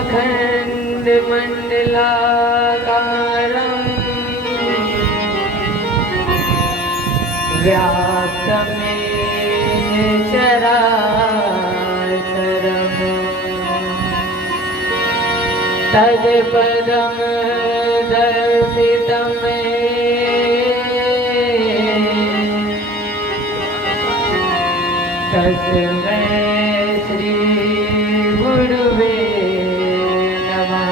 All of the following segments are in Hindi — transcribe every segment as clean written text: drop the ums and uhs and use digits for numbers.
अखण्डमण्डलाकारम् व्याप्तमेन चराचरम् तत्पदं दर्शितं मे तस्मै श्री गुरुवे नमः।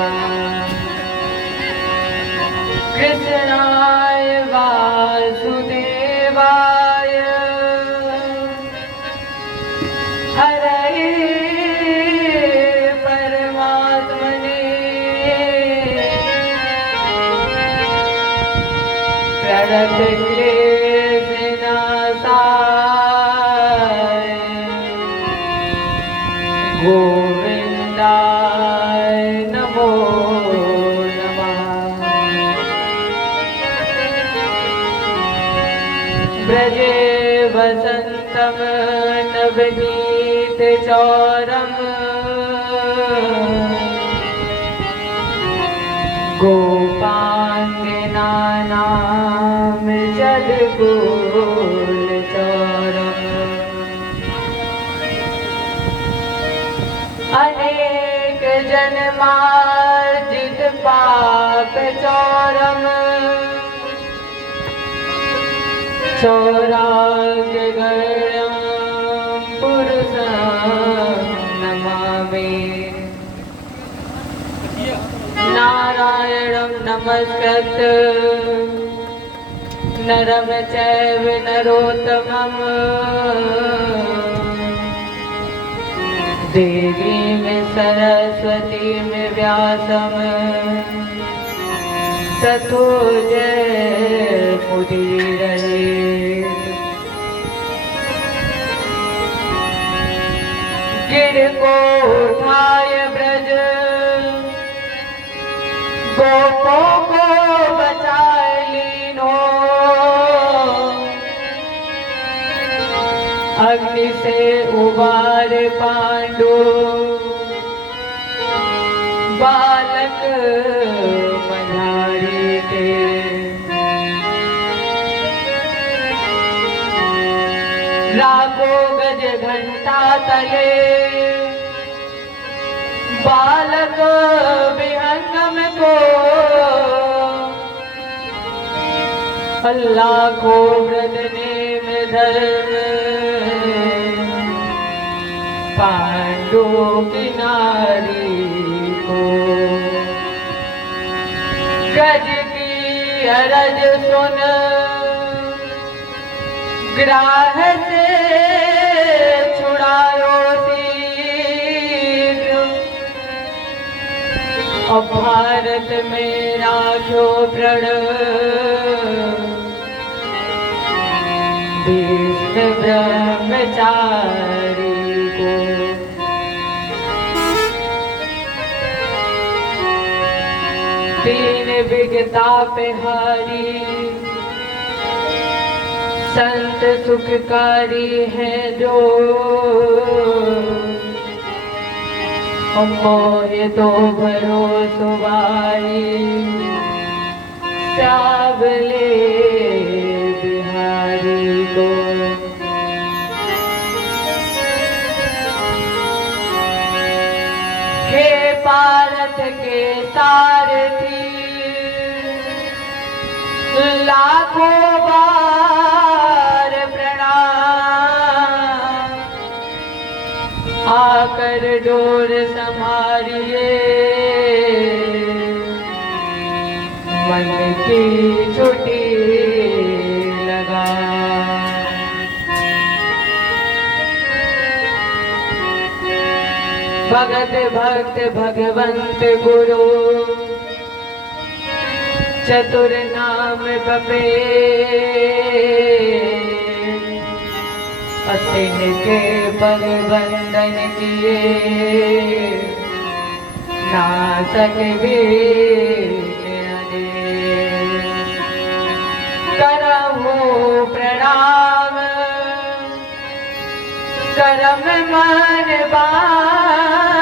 कृष्णाय वासुदेवाय हरये परमात्मने प्रणतक्लेशनाशाय गोविन्दाय नमो नमः। ब्रजे वसन्तं नवनीतचौरम् गोपाङ्गनानां जगकुलचौरम् अनेक जन्मार्जित पाप चौरम चौराग्यगण्यं पुरुषं नमामि। नारायणं नमस्कृत्य नरं चैव नरोत्तमम् देवीं सरस्वतीं व्यासं ततो जयमुदीरये। गिरकोठाय ब्रज गोपों को बचाए लीनो अग्नि से उबार पांडु बालक मझारी के। राखो गज घंटा तले बालक विहंगम को अल्लाह को वृदने में धर्म पांडु की नारी को। गज की अरज सुन ग्राह से छुड़ायो शीघ्र और भारत में राखो प्रण भीष्म ब्रह्मचारी को। तीन विगता पे हारी संत सुखकारी है जो मोहे तो भरोसो भाई सावले बिहारी को। हे पारथ के सारथी लाखों बार प्रणाम आकर डोर संभालिए मन की छुट्टी लगा। भगत भक्त भगवंत गुरु चतुर नाम बपे असिन के पग बंदन किए नासक भी करहु प्रणाम करम मन बागी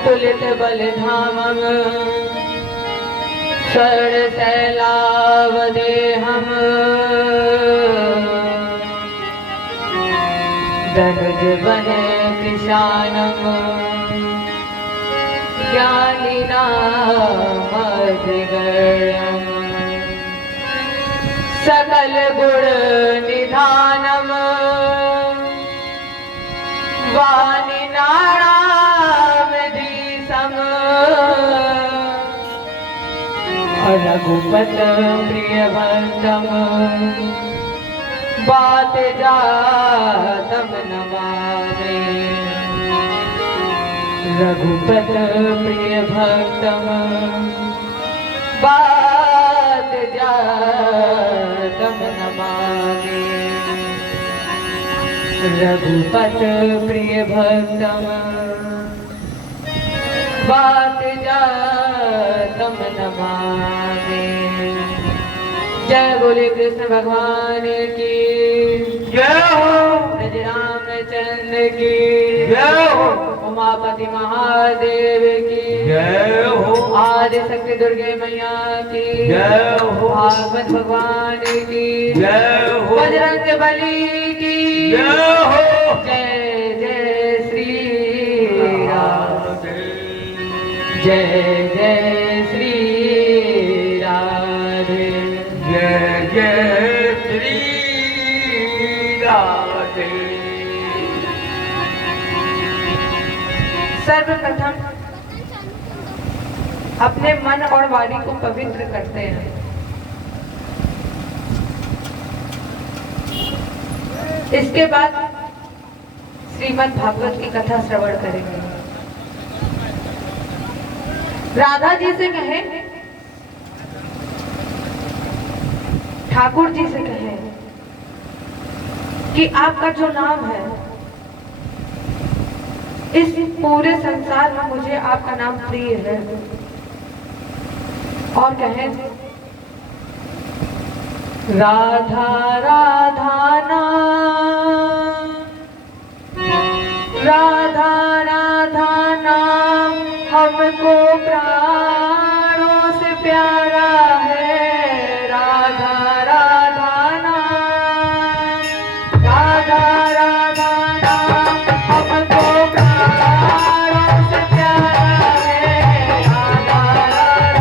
अतुलित बलधामं सरसैलावदेहं दनुज वन कृशानं ज्ञानिनामधिगण्यं सकल गुण निधानम वाणी नाराम दीसम रघुपत प्रिय भक्तम बात जातम नमामि रघुपत प्रिय भक्तम बात जातम नमामि रघुपत प्रिय भक्तम बात जातम नमामि। जय बोले कृष्ण भगवान की जय हो। ब्रज रामचंद्र की जय हो। उमापति महादेव की जय हो। आदि शक्ति दुर्गे मैया की जय हो। भागवत भगवान की जय हो। बजरंग बली की जय हो। जय जय श्री राम जय जय श्री राधे जय जय श्री राधे। सर्वप्रथम अपने मन और वाणी को पवित्र करते हैं। इसके बाद श्रीमद् भागवत की कथा श्रवण करेंगे। राधा जी से कहें, ठाकुर जी से कहें कि आपका जो नाम है इस पूरे संसार में मुझे आपका नाम प्रिय है। और कहें राधा राधा नाम राधा राधा नाम हमको प्राणों से प्यारा है। राधा राधा नाम राधा राधा नाम हमको प्राणों से प्यारा है। राधा राधा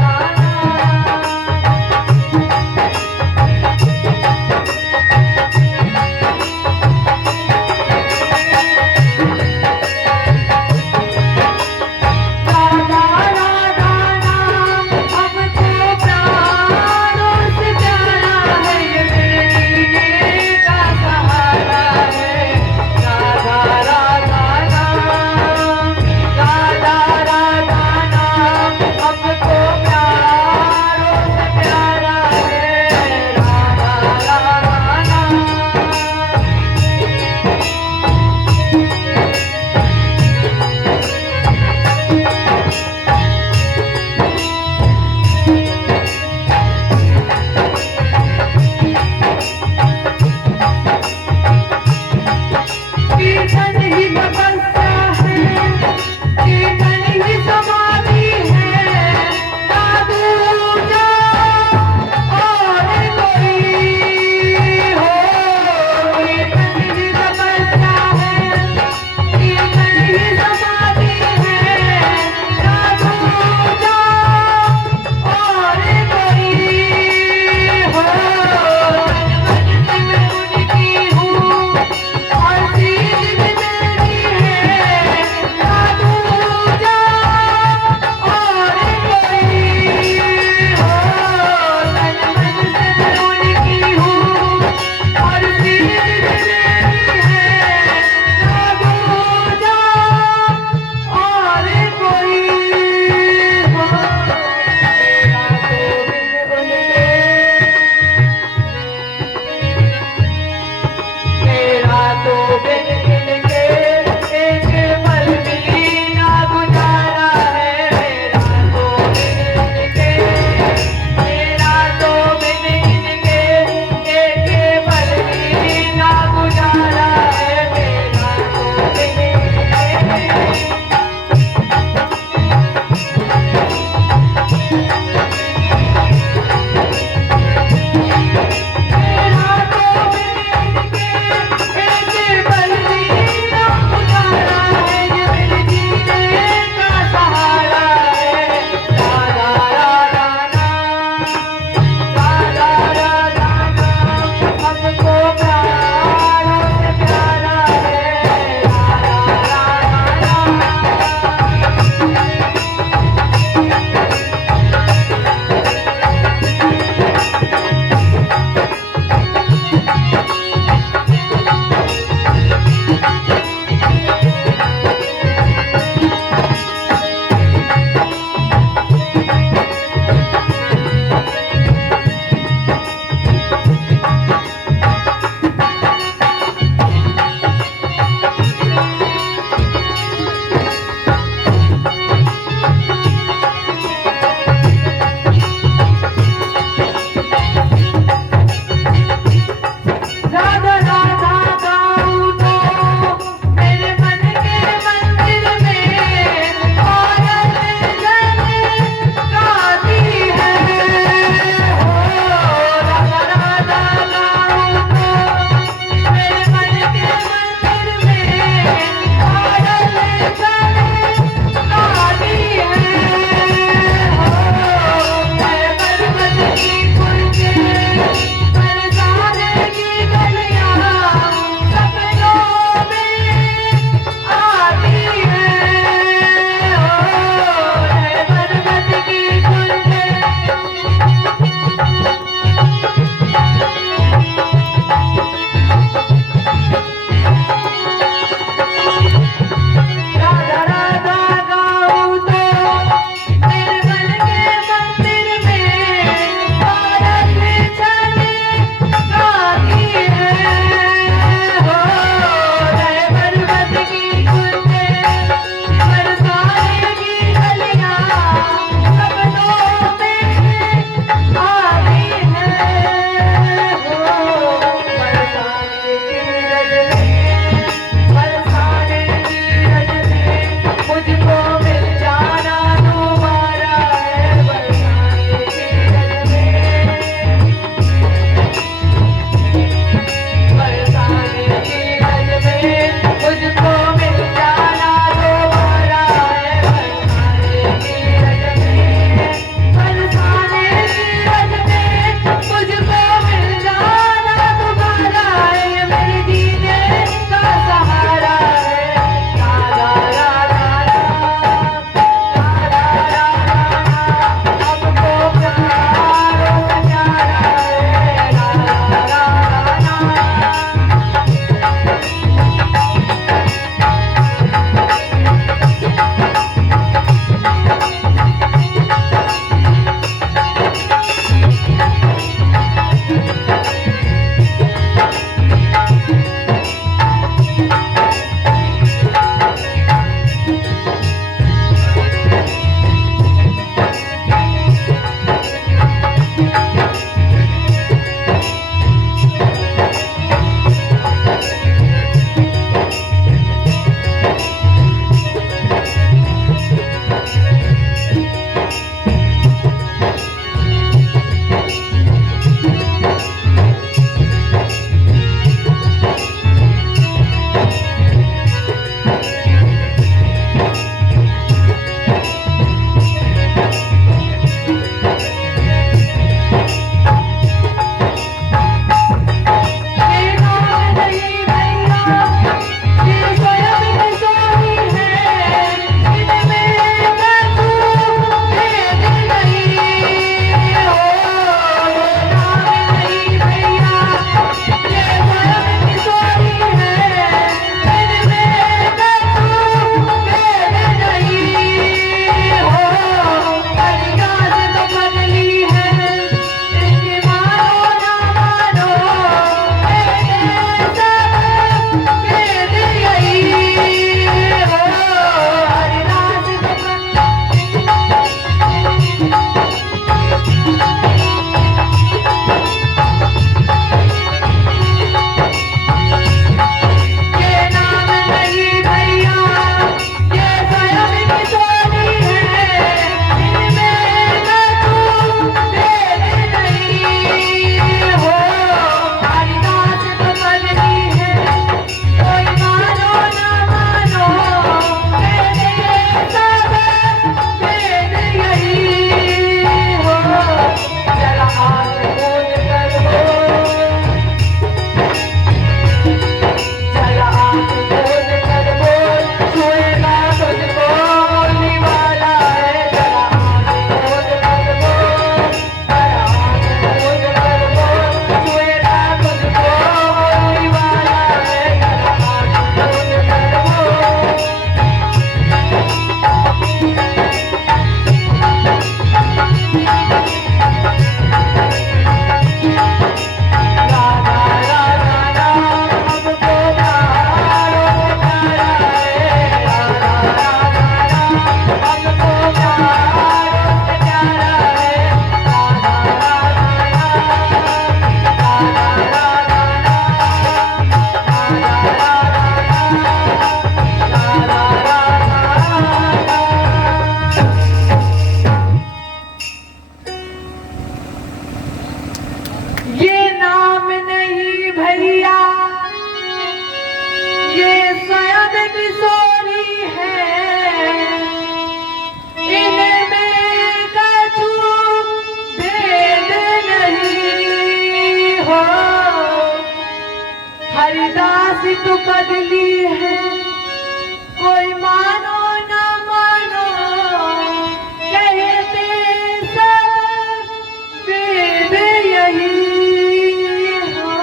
किशोरी है, इनमें कछु भेद नहीं हो। हरिदास तू बदली है, कोई मानो न मानो, कहते सब वेद यही हो।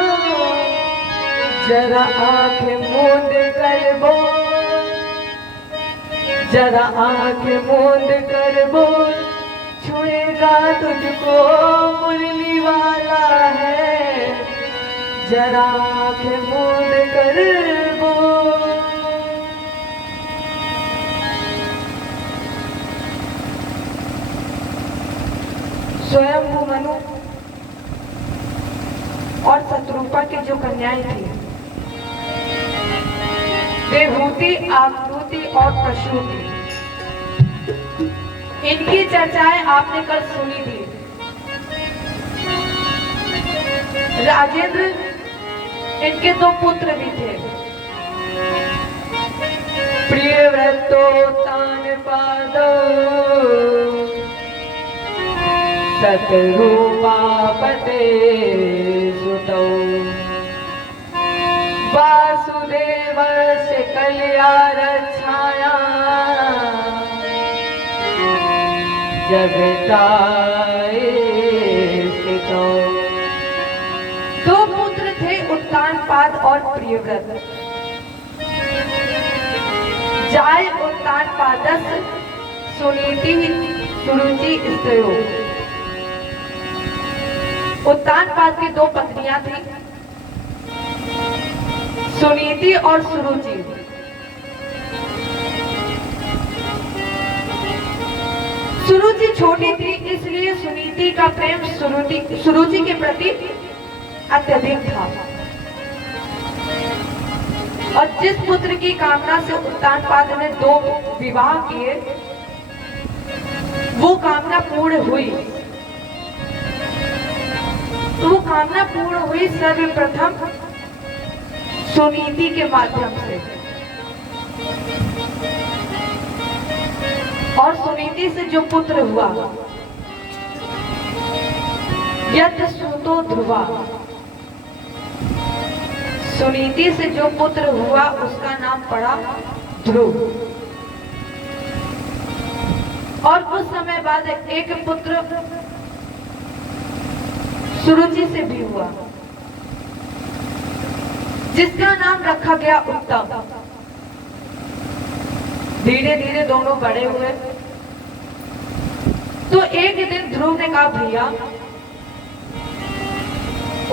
जरा आंखें मूंद कर बोल, जरा आंखें मूंद कर बोल, छुएगा तुझको मुरली वाला है। जरा आंखें मूंद कर बोल। स्वयंभू मनु और शत्रुपा की जो कन्याएं थी, देवहूति, आकृति और प्रसूति, इनकी चर्चाएं आपने कल सुनी थी। राजेंद्र, इनके दो पुत्र भी थे, प्रियव्रतोत्तानपादो शतरूपापते सुतौ वासुदेवस्य कल्याणच्छाया जगताय स्थितौ। दो पुत्र थे, उत्तानपाद और प्रियव्रत। जाय उत्तानपादस्य सुनीति सुरुचि स्त्रियो। उत्तानपाद की दो पत्नियां थी, सुनीति और सुरुचि। सुरुचि छोटी थी, इसलिए सुनीति का प्रेम सुरुचि के प्रति अत्यधिक था। और जिस पुत्र की कामना से उत्तानपाद ने दो विवाह किए, वो कामना पूर्ण हुई। तो वो कामना पूर्ण हुई सर्वप्रथम सुनीति के माध्यम से। और सुनीति से जो पुत्र हुआ, यत् सुतो ध्रुवा, सुनीति से जो पुत्र हुआ उसका नाम पड़ा ध्रुव। और कुछ समय बाद एक पुत्र सुरुचि से भी हुआ, जिसका नाम रखा गया उत्तम। धीरे धीरे दोनों बड़े हुए। तो एक दिन ध्रुव ने कहा, भैया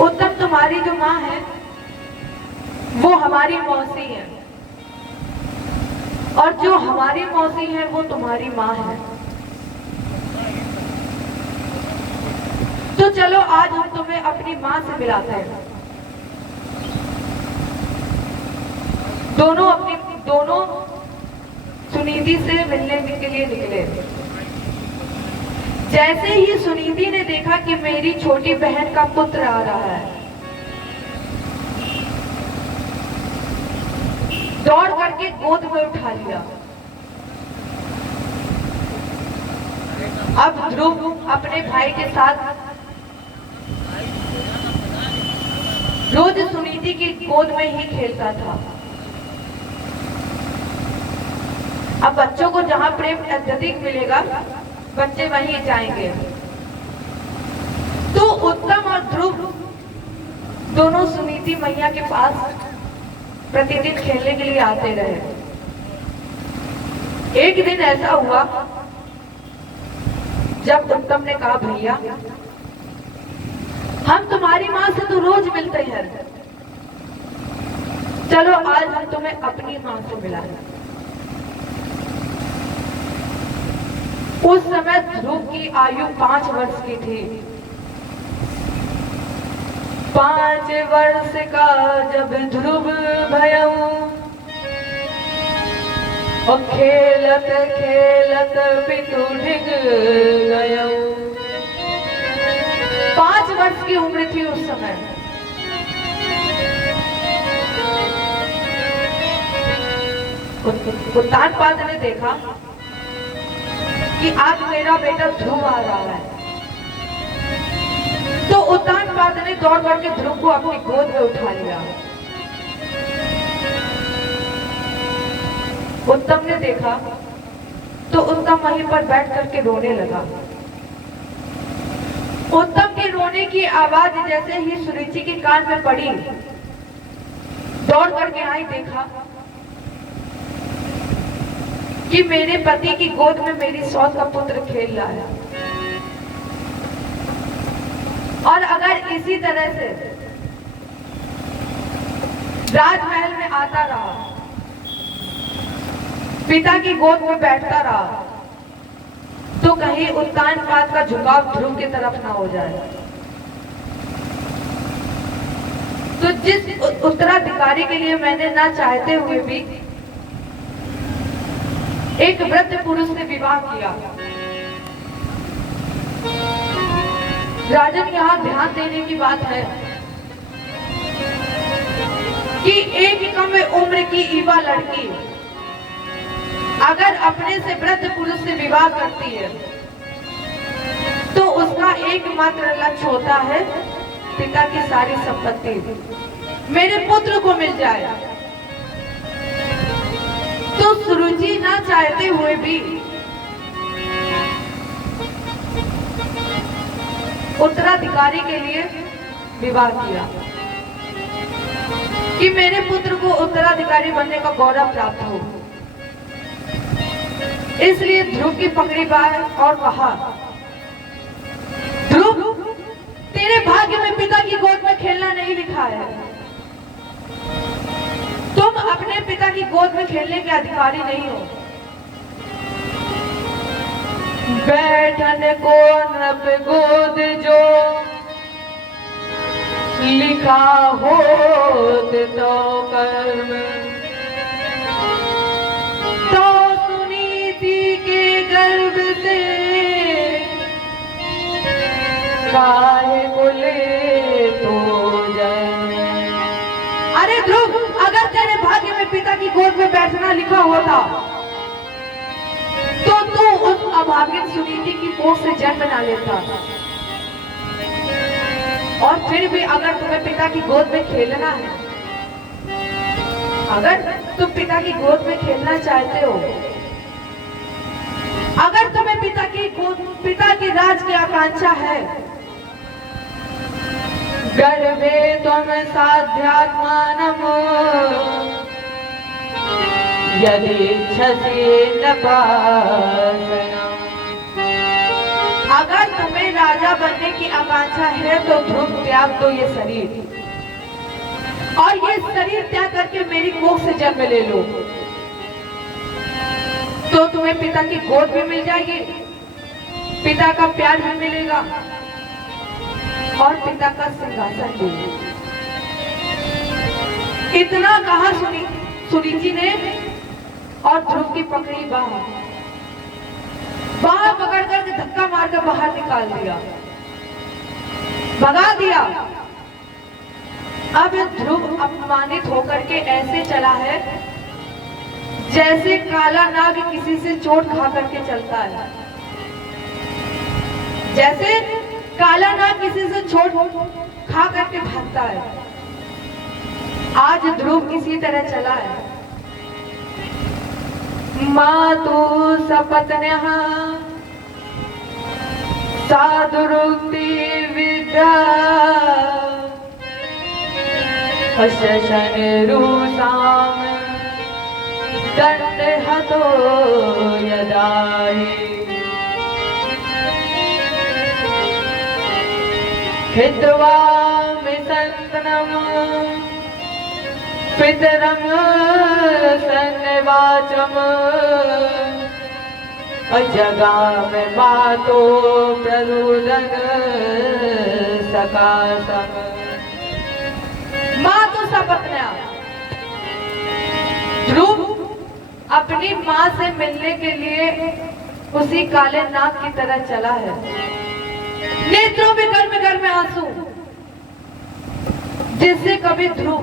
उत्तम तुम्हारी जो माँ है वो हमारी मौसी है, और जो हमारी मौसी है वो तुम्हारी माँ है। तो चलो आज हम तुम्हें अपनी माँ से मिलाते हैं। दोनों सुनीति से मिलने के लिए निकले। जैसे ही सुनीति ने देखा कि मेरी छोटी बहन का पुत्र आ रहा है, दौड़ करके गोद में उठा लिया। अब ध्रुव अपने भाई के साथ रोज सुनीति की गोद में ही खेलता था। अब बच्चों को जहां प्रेम अत्यधिक मिलेगा, बच्चे वहीं जाएंगे। तो उत्तम और ध्रुव दोनों सुनीति मैया के पास प्रतिदिन खेलने के लिए आते रहे। एक दिन ऐसा हुआ जब उत्तम ने कहा, भैया हम तुम्हारी माँ से तो रोज मिलते हैं, चलो आज हम तुम्हें अपनी माँ से मिलाएं। उस समय ध्रुव की आयु 5 वर्ष की थी। 5 वर्ष का जब ध्रुव भयऊ, और खेलत खेलत पितु ढिग गयऊ। 5 वर्ष की उम्र थी उस समय। उत्तानपाद ने देखा कि आज मेरा बेटा ध्रुव आ रहा है, तो उत्तानपाद ने दौड़ करके ध्रुव को अपनी गोद में उठा लिया। उत्तम ने देखा तो उत्तम वहीं पर बैठ करके रोने लगा। उत्तम के रोने की आवाज जैसे ही सुरुचि के कान में पड़ी, दौड़ करके आई, देखा कि मेरे पति की गोद में मेरी सौत का पुत्र खेल रहा है। और अगर इसी तरह से राजमहल में आता रहा, पिता की गोद में बैठता रहा, तो कहीं उत्तानपाद का झुकाव ध्रुव की तरफ ना हो जाए। तो जिस उत्तराधिकारी के लिए मैंने ना चाहते हुए भी एक वृद्ध पुरुष से विवाह किया, राजन यहाँ ध्यान देने की बात है कि एक कम उम्र की युवा लड़की अगर अपने से वृद्ध पुरुष से विवाह करती है तो उसका एकमात्र लक्ष्य होता है पिता की सारी संपत्ति मेरे पुत्र को मिल जाए। तो सुरुचि ना चाहते हुए भी उत्तराधिकारी के लिए विवाह किया कि मेरे पुत्र को उत्तराधिकारी बनने का गौरव प्राप्त हो। इसलिए ध्रुव की पकड़ी बात और कहा, ध्रुव, तेरे भाग्य में पिता की गोद में खेलना नहीं लिखा है। तुम अपने पिता की गोद में खेलने के अधिकारी नहीं हो। बैठन को नब गोद जो लिखा हो तो कर्म, तो सुनीति के गर्भ से काहे को ले तो जन्म। अरे ध्रुव, अगर तेरे भाग्य में पिता की गोद में बैठना लिखा होता तो तू उस अभागित सुनीति की कोख से जन्म ना लेता। और फिर भी अगर तुम्हें पिता की गोद में खेलना है, अगर तुम पिता की गोद में खेलना चाहते हो, अगर तुम्हें पिता की राज की आकांक्षा है, गर्भे तुम साध्यात्मानम यदि अगर तुम्हें राजा बनने की आकांक्षा है तो ध्रुव त्याग दो ये शरीर, और ये शरीर त्याग करके मेरी कोख से जन्म ले लो, तो तुम्हें पिता की गोद भी मिल जाएगी, पिता का प्यार भी मिलेगा और पिता का सिंहासन भी। इतना कहा सुनीति ने और ध्रुव की पकड़ी बाह पकड़ कर धक्का मारकर बाहर निकाल दिया, भगा दिया। अब ध्रुव अपमानित होकर के ऐसे चला है जैसे काला नाग किसी से चोट खा करके चलता है, जैसे काला नाग किसी से चोट खा करके भागता है। आज ध्रुव इसी तरह चला है। मातु सपत्न्यः साधुरुक्ति विद्या शशन रूसाम दंड हतो यदाहि हित्वा मिसंतनम पितरम सन्निवाचम अजगाम मातो प्ररुदन सकाशम। मातो सपत्न्या, ध्रुव अपनी माँ से मिलने के लिए उसी काले नाग की तरह चला है, नेत्रों में गर्म आंसू, जिससे कभी ध्रुव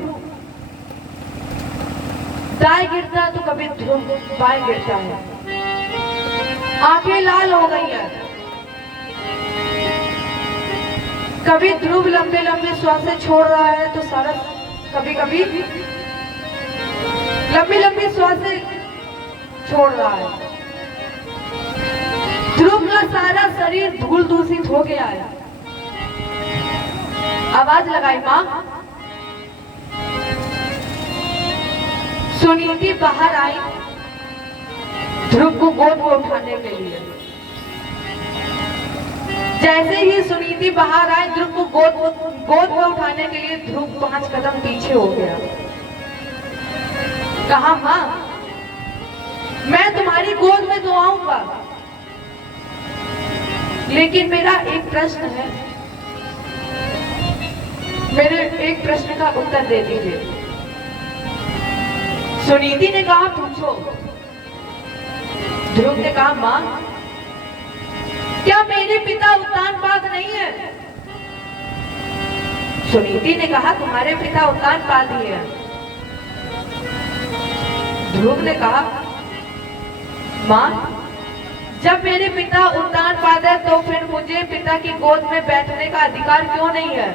दाएं गिरता है तो कभी ध्रुव बाएं गिरता है। आंखें लाल हो गई हैं। कभी ध्रुव लंबे लंबे श्वासें छोड़ रहा है तो सारा कभी कभी लंबी लंबी श्वासें छोड़ रहा है। ध्रुव का सारा शरीर धूल दूषित हो गया है। आवाज लगाई मां। सुनीति बाहर आई ध्रुव को गोद में उठाने के लिए। जैसे ही सुनीति बाहर आई ध्रुव को गोद में उठाने के लिए ध्रुव 5 कदम पीछे हो गया। कहा मां मैं तुम्हारी गोद में तो आऊंगा, लेकिन मेरा एक प्रश्न है, मेरे एक प्रश्न का उत्तर दे दीजिए। सुनीति ने कहा पूछो। ध्रुव ने कहा मां क्या मेरे पिता उत्तानपाद नहीं है? सुनीति ने कहा तुम्हारे पिता उत्तानपादी है। ध्रुव ने कहा मां जब मेरे पिता उत्तानपाद है तो फिर मुझे पिता की गोद में बैठने का अधिकार क्यों नहीं है?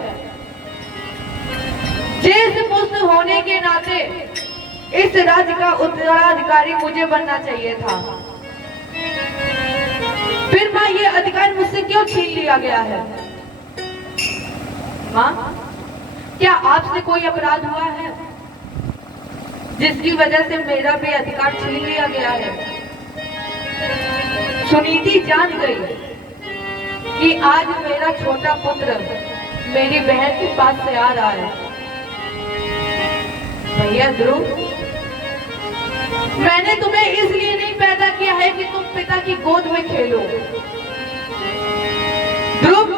ज्येष्ठ पुत्र होने के नाते इस राज्य का उत्तराधिकारी मुझे बनना चाहिए था, फिर मां ये अधिकार मुझसे क्यों छीन लिया गया है? मां क्या आपसे कोई अपराध हुआ है जिसकी वजह से मेरा भी अधिकार छीन लिया गया है? सुनीति जान गई कि आज मेरा छोटा पुत्र मेरी बहन के पास से आ रहा है। भैया ध्रुव मैंने तुम्हें इसलिए नहीं पैदा किया है कि तुम पिता की गोद में खेलो। ध्रुव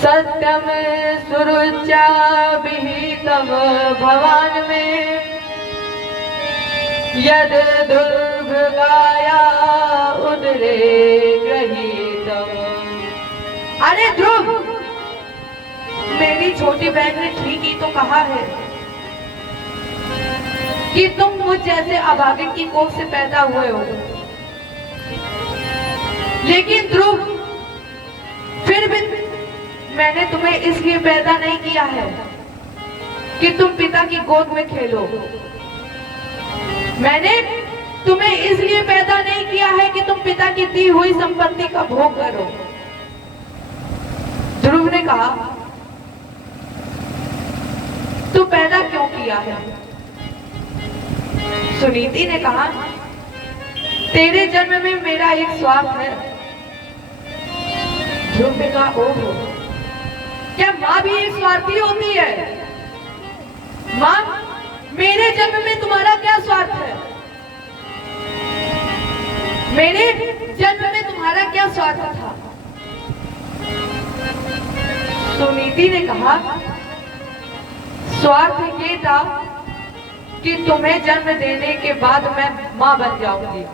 सत्यम सुरुचा विहितम भवान में यद दुर्भगाया उदरे ग्रहीतम। अरे ध्रुव मेरी छोटी बहन ने ठीक ही तो कहा है कि तुम मुझ जैसे अभागिन की कोख से पैदा हुए हो, लेकिन ध्रुव फिर भी मैंने तुम्हें इसलिए पैदा नहीं किया है कि तुम पिता की गोद में खेलो। मैंने तुम्हें इसलिए पैदा नहीं किया है कि तुम पिता की दी हुई संपत्ति का भोग करो। ध्रुव ने कहा तू पैदा क्यों किया है? सुनीति ने कहा तेरे जन्म में मेरा एक स्वार्थ है। ध्रुव ने कहा ओहो क्या मां भी एक स्वार्थी होती है? मां मेरे जन्म में तुम्हारा क्या स्वार्थ है? मेरे जन्म में तुम्हारा क्या स्वार्थ था? सुनीति ने कहा स्वार्थ ये था कि तुम्हें जन्म देने के बाद मैं मां बन जाऊंगी।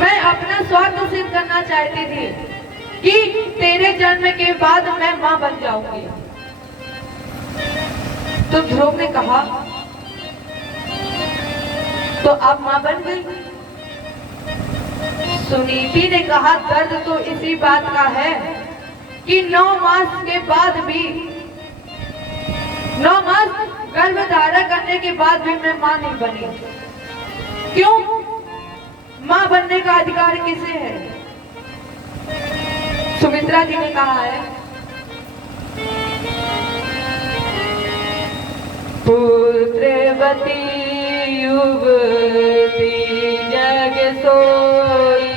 मैं अपना स्वार्थ सिद्ध करना चाहती थी कि तेरे जन्म के बाद मैं मां बन जाऊंगी। तो ध्रुव ने कहा तो आप मां बन गई। सुनीति ने कहा दर्द तो इसी बात का है कि 9 मास के बाद भी 9 मास गर्भ धारण करने के बाद भी मैं मां नहीं बनी। क्यों? मां बनने का अधिकार किसे है? सुमित्रा जी ने कहा है पुत्रवती युवती जग सोई,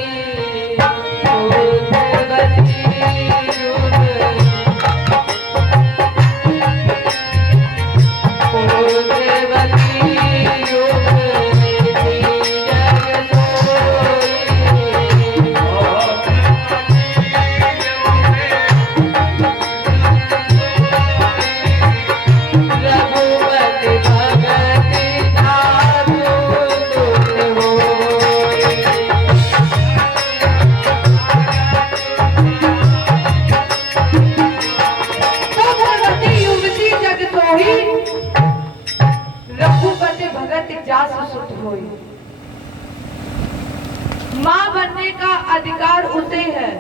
पुत्रवती जगत जास सुत होई। मां बनने का अधिकार उसे है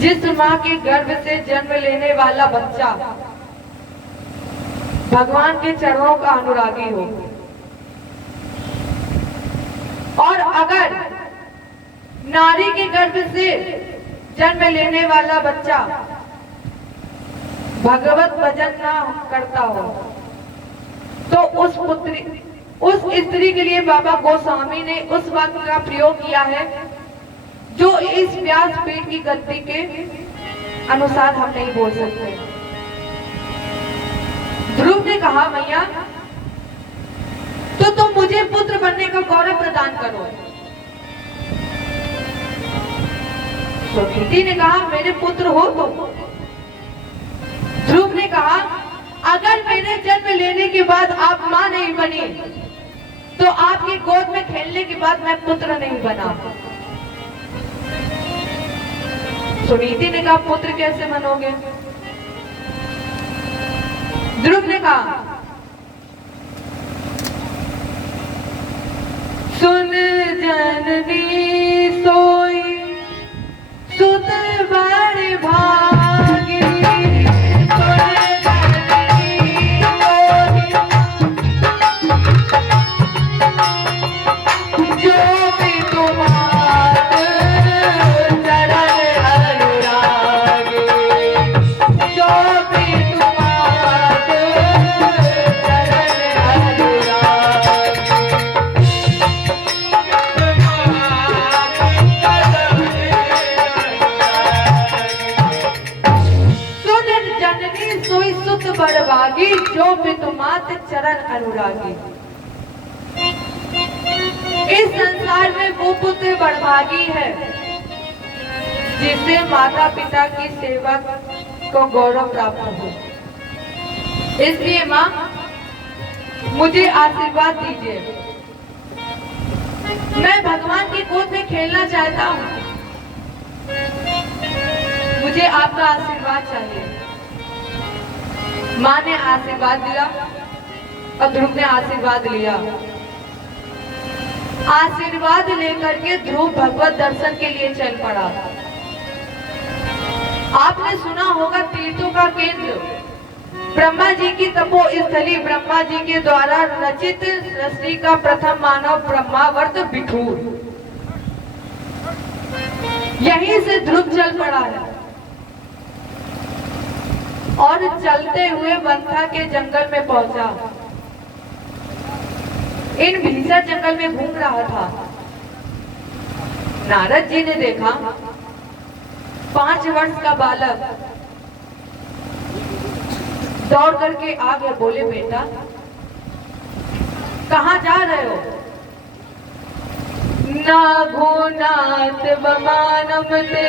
जिस मां के गर्भ से जन्म लेने वाला बच्चा भगवान के चरणों का अनुरागी हो। और अगर नारी के गर्भ से जन्म लेने वाला बच्चा भगवत भजन ना करता हो तो उस स्त्री के लिए बाबा गोस्वामी ने उस वाक्य का प्रयोग किया है जो इस व्यासपीठ की गद्दी के अनुसार हम नहीं बोल सकते। ध्रुव ने कहा, मैया तो तुम मुझे पुत्र बनने का गौरव प्रदान करो। सुनीति ने कहा, मेरे पुत्र हो तुम। ध्रुव ने कहा, अगर मेरे जन्म लेने के बाद आप मां नहीं बनी तो आपकी गोद में खेलने के बाद मैं पुत्र नहीं बना। सुनीति ने कहा, पुत्र कैसे बनोगे? ध्रुव ने कहा, सुन जननी सोई सुत बड़ भागी, सुन जननी सोई जो भी तुम्हार चरण अनुरागी, जो भी तुम्हार चरण अनुरागी। सोई सुत बड़भागी जो पितुमात चरण अनुरागी। इस संसार में वो पुत्र बड़भागी है जिसे माता पिता की सेवा को गौरव प्राप्त हो। इसलिए माँ मुझे आशीर्वाद दीजिए, मैं भगवान की गोद में खेलना चाहता हूँ, मुझे आपका आशीर्वाद चाहिए। माँ ने आशीर्वाद दिया और ध्रुव ने आशीर्वाद लिया। आशीर्वाद लेकर के ध्रुव भगवत दर्शन के लिए चल पड़ा। आपने सुना होगा तीर्थों का केंद्र ब्रह्मा जी की तपो स्थली, ब्रह्मा जी के द्वारा रचित सृष्टि का प्रथम मानव ब्रह्मावर्त बिठूर, यहीं से ध्रुव चल पड़ा है और चलते हुए वंथा के जंगल में पहुंचा। इन भीषण जंगल में घूम रहा था। नारद जी ने देखा 5 वर्ष का बालक दौड़ करके आ गए। बोले, बेटा कहाँ जा रहे हो? नाघुनाथ बमानम ते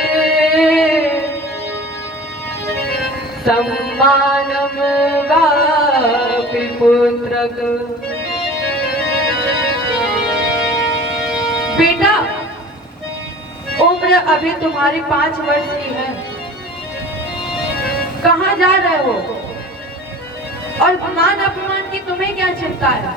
सम्मानम वापि पुत्रक। बेटा उम्र अभी तुम्हारी 5 वर्ष की है, कहाँ जा रहे हो? और मान अपमान की तुम्हें क्या चिंता है?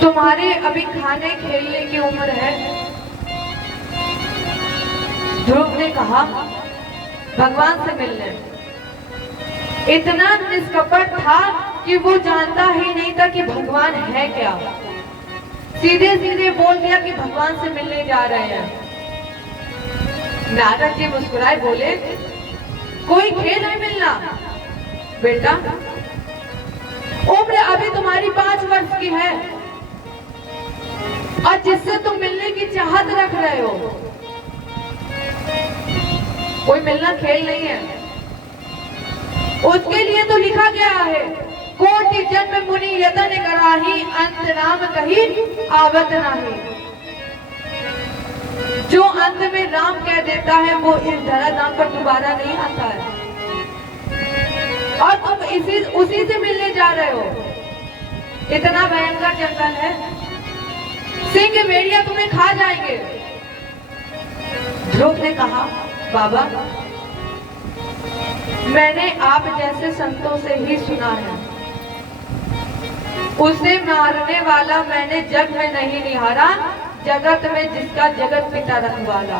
तुम्हारे अभी खाने खेलने की उम्र है। ध्रुव ने कहा, भगवान से मिलने। इतना निष्कपट था कि वो जानता ही नहीं था कि भगवान है क्या। सीधे सीधे बोल दिया कि भगवान से मिलने जा रहे हैं। नारद जी मुस्कुराए, बोले, कोई खेल है मिलना? बेटा उम्र अभी तुम्हारी 5 वर्ष की है और जिससे तुम मिलने की चाहत रख रहे हो, कोई मिलना खेल नहीं है। उसके लिए तो लिखा गया है, कोटि जन्म मुनि यतन कराही, अंत राम कही आवत नाही। जो अंत में राम कह देता है वो इस धराधाम पर दोबारा नहीं आता है। और तुम उसी से मिलने जा रहे हो। इतना भयंकर जंगल है, सिंह भेड़िया तुम्हें खा जाएंगे। ध्रुव ने कहा, बाबा मैंने आप जैसे संतों से ही सुना है, उसे मारने वाला मैंने जग में नहीं निहारा, जगत में जिसका जगत पिता रखवाला।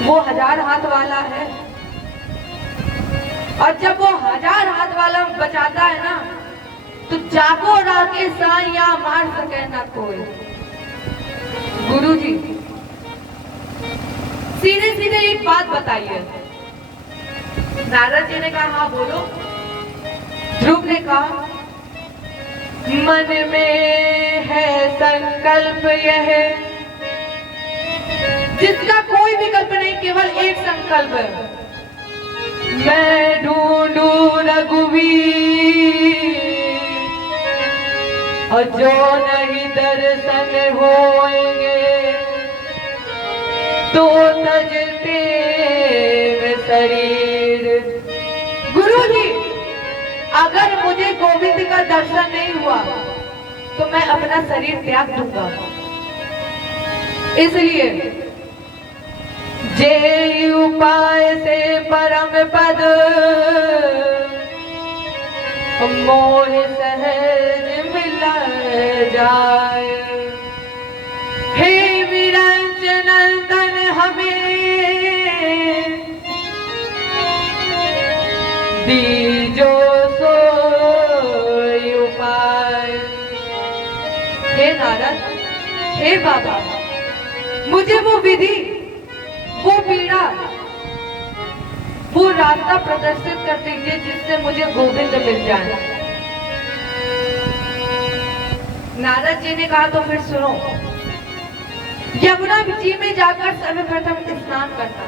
वो 1000 हाथ वाला है, और जब वो 1000 हाथ वाला बचाता है ना, तो जागो राके साइया मार सके ना कोई। गुरुजी सीधे सीधे एक बात बताइए। नारद जी ने कहा हाँ बोलो। ध्रुव ने कहा मन में है संकल्प यह, जिसका कोई विकल्प नहीं, केवल एक संकल्प है, मैं ढूंढू रघुवीर, और जो नहीं दर्शन होंगे तो तजते में शरीर। गुरुजी अगर मुझे गोविंद का दर्शन नहीं हुआ तो मैं अपना शरीर त्याग दूंगा। इसलिए जे उपाय से परम पद मोह सहज मिल जाए, हे विरंच नंदन हमें दीजो सोई उपाय। हे नारद, हे बाबा, मुझे वो विधि, वो पीड़ा, वो रास्ता प्रदर्शित कर दीजिए जिससे मुझे गोविंद मिल जाए। नारद जी ने कहा तो फिर सुनो। यमुना जी में जाकर सर्वप्रथम स्नान करना,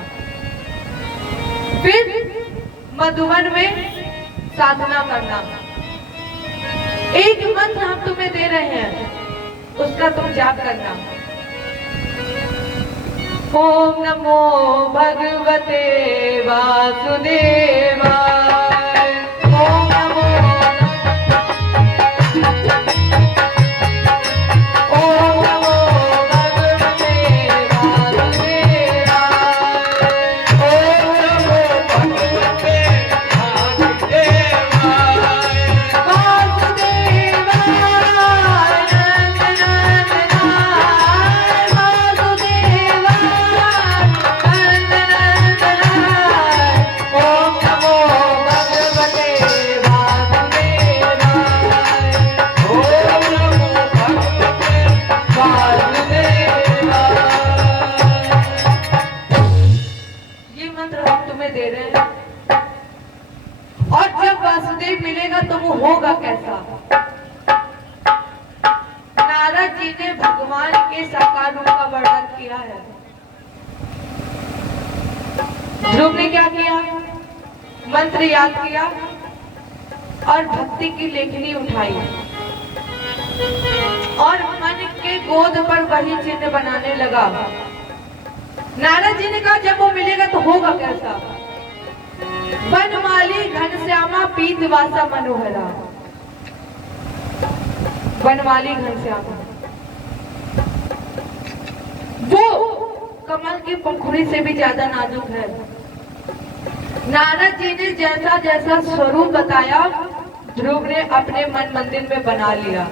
फिर मधुवन में साधना करना। एक मंत्र हम तुम्हें दे रहे हैं, उसका तुम जाप करना। ओम नमो भगवते वासुदेवाय, ओम नमो मिलेगा तो वो होगा कैसा। नारद जी ने भगवान के साकार रूप का वर्णन किया है। ध्रुव ने क्या किया, मंत्र याद किया और भक्ति की लेखनी उठाई और मन के गोद पर वही चिन्ह बनाने लगा। नारद जी ने कहा जब वो मिलेगा तो होगा कैसा। वनमाली घनश्यामा पीतवासा मनोहरा, वनमाली घनश्यामा वो कमल की पंखुड़ी से भी ज्यादा नाजुक है। नारद जी ने जैसा जैसा स्वरूप बताया, ध्रुव ने अपने मन मंदिर में बना लिया।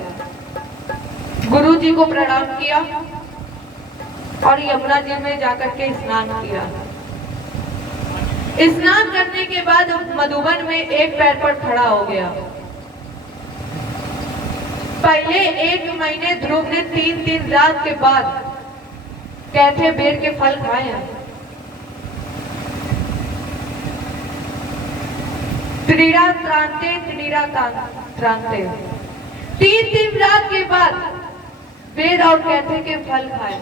गुरु जी को प्रणाम किया और यमुना जी में जाकर के स्नान किया। स्नान करने के बाद मधुबन में एक पैर पर खड़ा हो गया। पहले 1 महीने ध्रुव ने 3 रात के बाद कैथे बेर के फल खाए हैं। त्रिड़ा त्रांते 3 रात के बाद बेर और कैथे के फल खाए।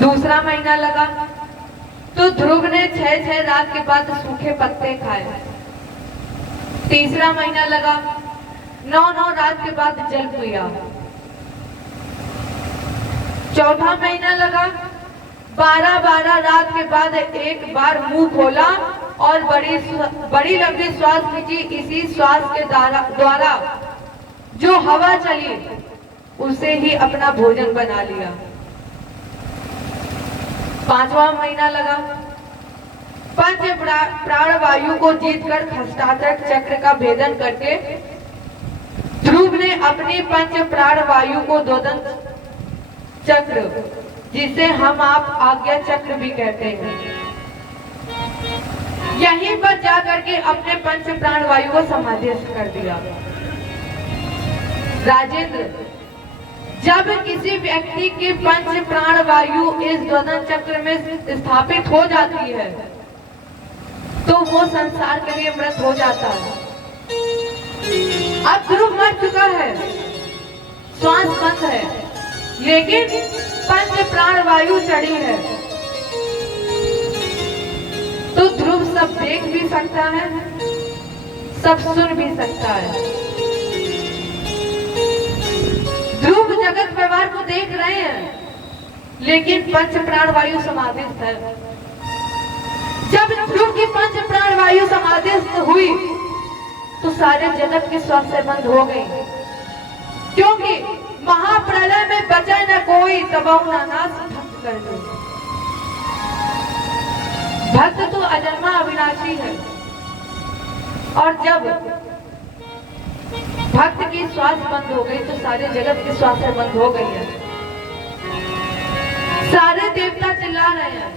दूसरा महीना लगा तो ध्रुव ने 6 रात के बाद सूखे पत्ते खाए। तीसरा महीना लगा, 9 रात के बाद जल पिया। चौथा महीना लगा, 12 रात के बाद एक बार मुंह खोला और बड़ी लंबी श्वास खींची। इसी श्वास के द्वारा जो हवा चली उसे ही अपना भोजन बना लिया। 5वां महीना लगा। पंच प्राण वायु को जीतकर हस्ताक्षर चक्र का भेदन करके ध्रुव ने अपनी पंच प्राण वायु को दोदन चक्र, जिसे हम आप आज्ञा चक्र भी कहते हैं, यहीं पर जाकर के अपने पंच प्राण वायु को समाधिस्थ कर दिया। राजेंद्र, जब किसी व्यक्ति की पंच प्राण वायु इस दोदन चक्र में स्थापित हो जाती है तो वो संसार के लिए मृत हो जाता है। अब ध्रुव मर चुका है, श्वास बंद है, लेकिन पंच प्राण वायु चढ़ी है। तो ध्रुव सब देख भी सकता है, सब सुन भी सकता है। ध्रुव जगत व्यवहार को देख रहे हैं, लेकिन पंच प्राण वायु समाधिस्थ है। जब ध्रुव की पंच प्राण वायु समाधिस्थ हुई तो सारे जगत की स्वास्थ्य बंद हो गई, क्योंकि महाप्रलय में बचे न कोई, तबाह नाश भक्त कर दो। भक्त तो अजन्मा अविनाशी है, और जब भक्त की श्वास बंद हो गई तो सारे जगत की श्वास बंद हो गई है। सारे देवता चिल्ला रहे हैं,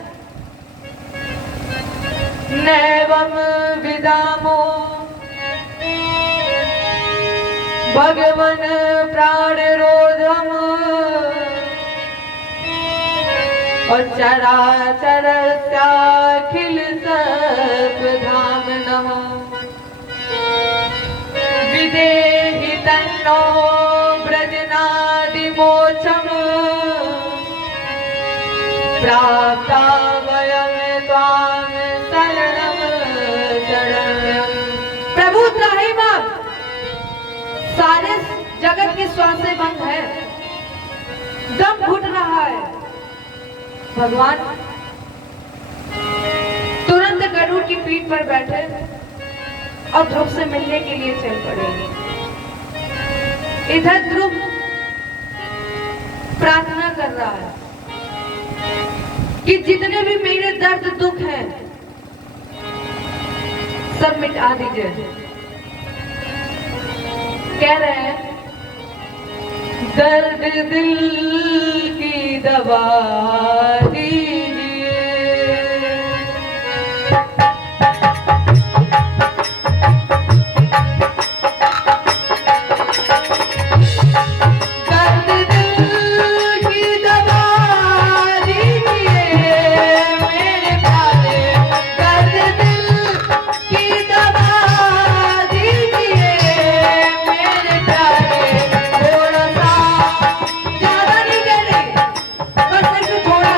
नैवम विदामो भगवन प्राण रोधम और चराचर अखिल सर्वधाम नमः विदेहि तन्नो ब्रजनादि मोक्षम प्राप्ता वयं त्वां शरणं शरणं। प्रभु त्राहिमाम, सारे जगत की श्वासें बंद है, दम घुट रहा है। भगवान तुरंत गरुड़ की पीठ पर बैठे और ध्रुव से मिलने के लिए चल पड़े। इधर ध्रुव प्रार्थना कर रहा है कि जितने भी मेरे दर्द दुख हैं सब मिटा दीजिए। कह रहे हैं, दर्द दिल की दवा दीजिए, दर्द दिल की दवा दीजिए मेरे प्यारे, दर्द दिल की दवा दीजिए मेरे प्यारे। थोड़ा सा, ज्यादा नहीं कह रही, बस सिर्फ थोड़ा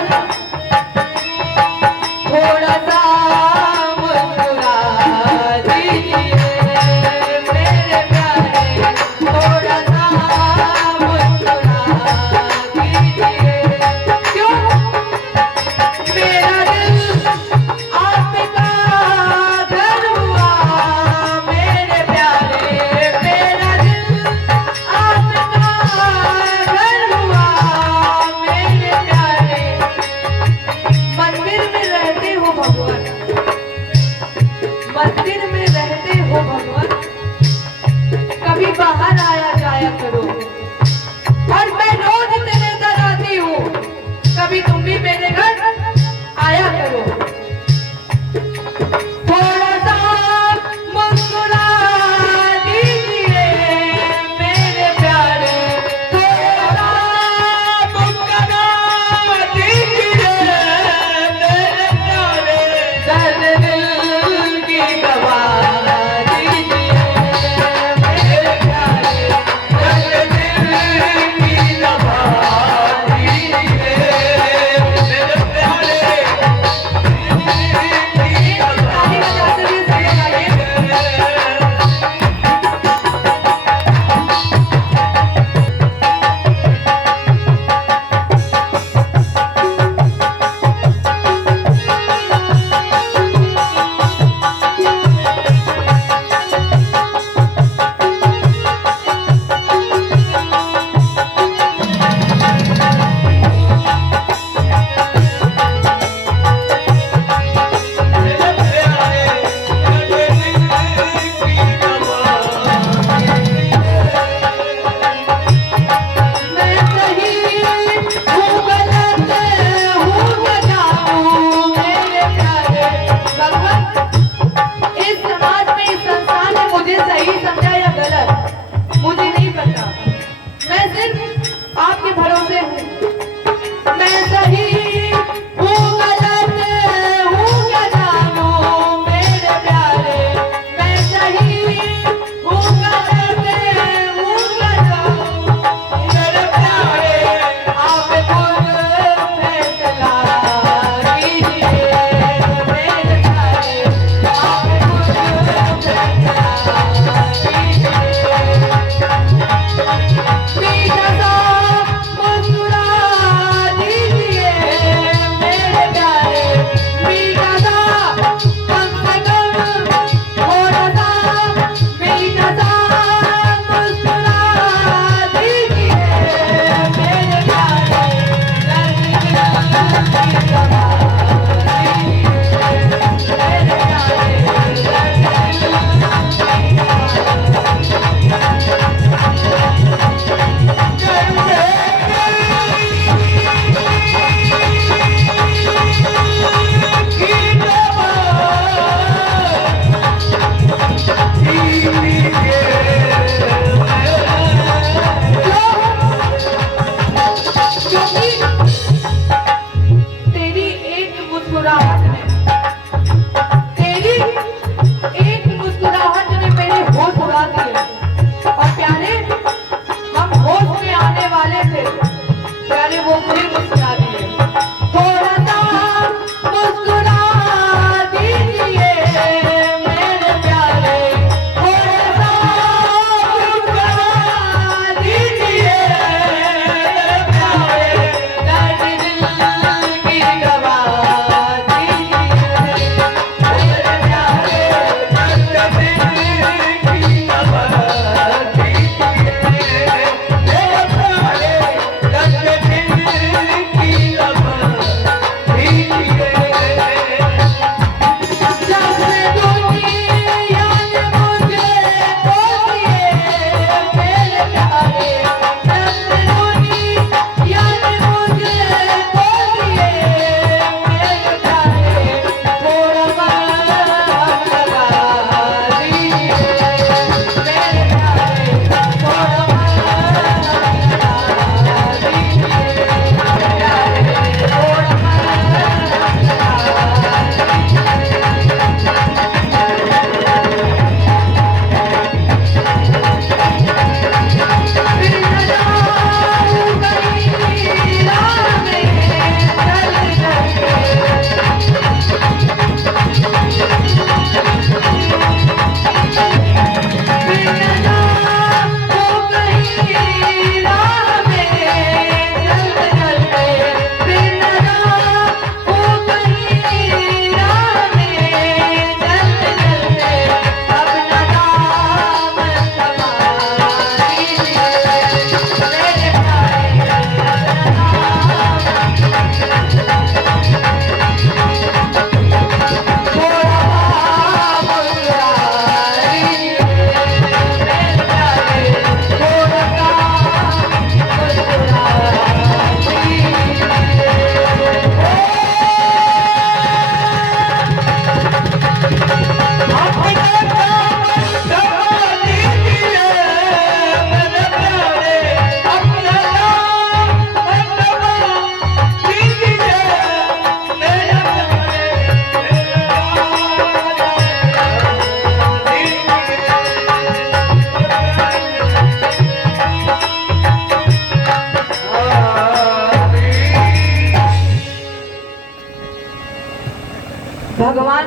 भगवान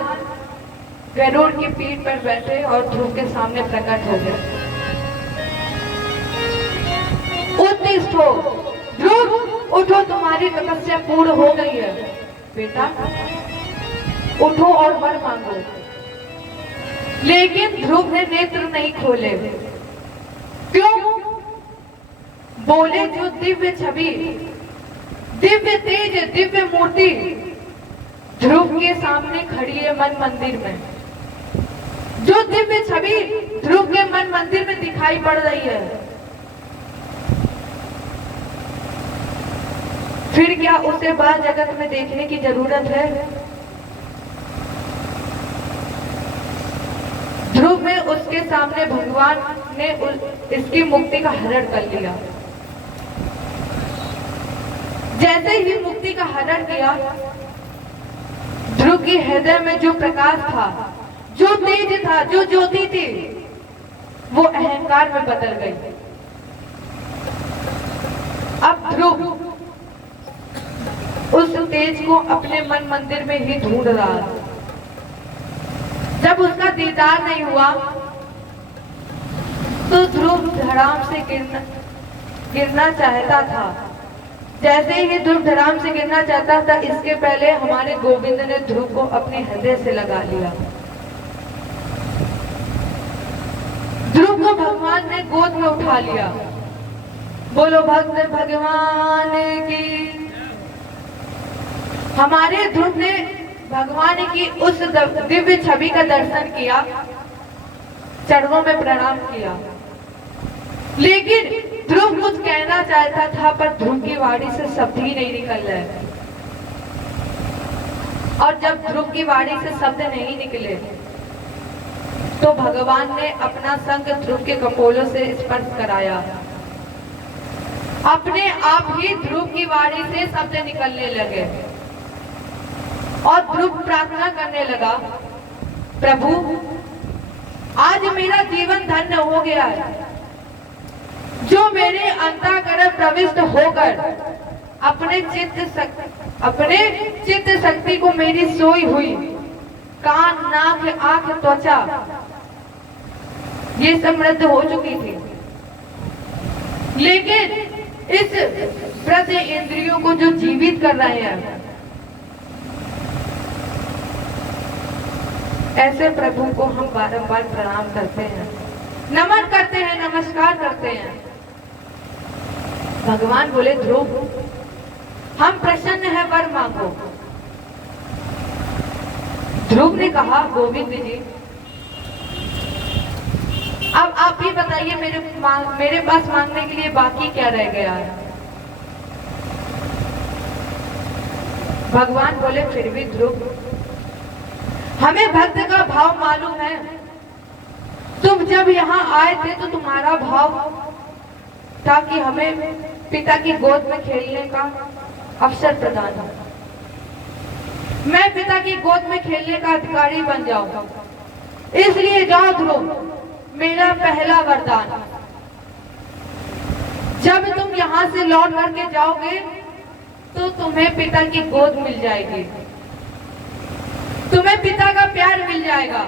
गरुड़ की पीठ पर बैठे और ध्रुव के सामने प्रकट हो गए। उत्तिष्ठ हो ध्रुव, उठो, तुम्हारी तपस्या पूर्ण हो गई है। बेटा उठो और वर मांगो। लेकिन ध्रुव ने नेत्र नहीं खोले। क्यों? बोले जो दिव्य छवि, दिव्य तेज, दिव्य मूर्ति ध्रुव के सामने खड़ी है मन मंदिर में, जो दिव्य छवि ध्रुव के मन मंदिर में दिखाई पड़ रही है, फिर क्या उसे बाहर जगत में देखने की जरूरत है? ध्रुव में उसके सामने भगवान ने इसकी मुक्ति का हरण कर लिया। जैसे ही मुक्ति का हरण किया, ध्रुव के हृदय में जो प्रकाश था, जो तेज था, जो ज्योति थी, वो अहंकार में बदल गई। अब ध्रुव उस तेज को अपने मन मंदिर में ही ढूंढ रहा था। जब उसका दीदार नहीं हुआ तो ध्रुव धड़ाम से गिरना चाहता था। जैसे ही ध्रुव धड़ाम से गिरना चाहता था, इसके पहले हमारे गोविंद ने ध्रुव को अपने हृदय से लगा लिया। ध्रुव को भगवान ने गोद में उठा लिया। बोलो भक्त भगवान की। हमारे ध्रुव ने भगवान की उस दिव्य छवि का दर्शन किया, चरणों में प्रणाम किया। लेकिन ध्रुव कुछ कहना चाहता था, पर ध्रुव की वाणी से शब्द ही नहीं निकल रहे। और जब ध्रुव की वाणी से शब्द नहीं निकले तो भगवान ने अपना संग ध्रुव के कपोलों से स्पर्श कराया। अपने आप ही ध्रुव की वाणी से शब्द निकलने लगे और ध्रुव प्रार्थना करने लगा, प्रभु आज मेरा जीवन धन्य हो गया है, जो मेरे अंतःकरण प्रविष्ट होकर अपने चित्त शक्ति को मेरी सोई हुई कान, नाक, आंख, त्वचा ये समृद्ध हो चुकी थी, लेकिन इस वृद्ध इंद्रियों को जो जीवित कर रहे हैं, ऐसे प्रभु को हम बारंबार प्रणाम करते हैं, नमन करते हैं, नमस्कार करते हैं। भगवान बोले, ध्रुव हम प्रसन्न हैं, वर मांगो। ध्रुव ने कहा, गोविंद जी अब आप ही बताइए, मेरे पास मांगने के लिए बाकी क्या रह गया है? भगवान बोले, फिर भी ध्रुव हमें भक्त का भाव मालूम है। तुम जब यहाँ आए थे तो तुम्हारा भाव था कि हमें पिता की गोद में खेलने का अवसर प्रदान हो, मैं पिता की गोद में खेलने का अधिकारी बन जाऊंगा। इसलिए जाओ ध्रुव, मेरा पहला वरदान, जब तुम यहाँ से लौट करके जाओगे तो तुम्हें पिता की गोद मिल जाएगी, तुम्हें पिता का प्यार मिल जाएगा।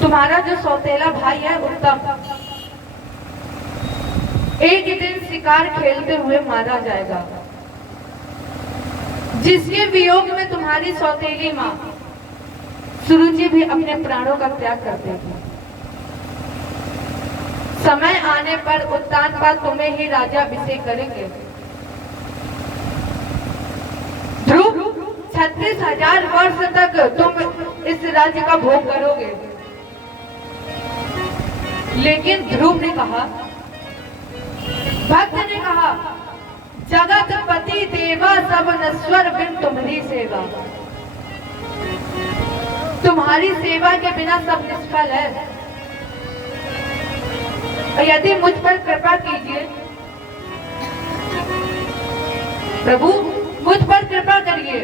तुम्हारा जो सौतेला भाई है उत्तम, एक दिन शिकार खेलते हुए मारा जाएगा, जिसके वियोग में तुम्हारी सौतेली माँ सुरुचि भी अपने प्राणों का त्याग कर देगी। समय आने पर उत्तानपाद तुम्हें ही राजा अभिषेक करेंगे। ध्रुव 36,000 वर्ष तक तुम इस राज्य का भोग करोगे। लेकिन ध्रुव ने कहा, भक्त ने कहा, जगत पति देवा सब नश्वर बिन तुम्हारी सेवा। तुम्हारी सेवा के बिना सब निष्फल है। यदि मुझ पर कृपा कीजिए प्रभु, मुझ पर कृपा करिए।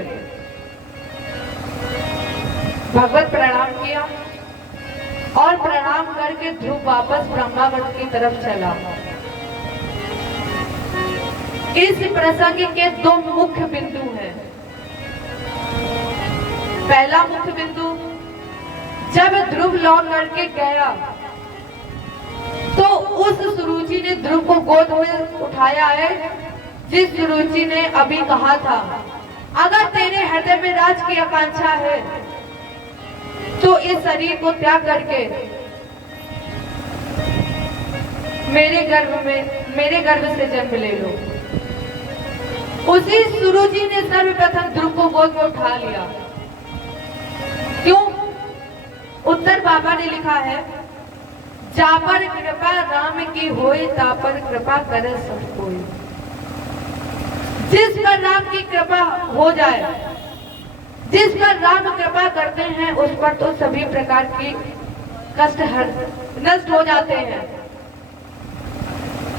भगवत प्रणाम किया और प्रणाम करके ध्रुव वापस ब्रह्मागढ़ की तरफ चला। इस प्रसंग के दो मुख्य बिंदु हैं। पहला मुख्य बिंदु, जब ध्रुव लौट करके गया तो उस सुरुचि ने ध्रुव को गोद में उठाया है, जिस सुरुचि ने अभी कहा था अगर तेरे हृदय में राज की आकांक्षा है तो इस शरीर को त्याग करके मेरे गर्भ से जन्म ले लो। उसी सुरुचि ने सर्वप्रथम ध्रुव को गोद में उठा लिया। क्यों? उत्तर बाबा ने लिखा है, जापर कृपा राम की होए तापर कृपा करे सब कोई। जिस पर राम की कृपा हो जाए, जिस पर राम कृपा करते हैं, उस पर तो सभी प्रकार की कष्ट नष्ट हो जाते हैं।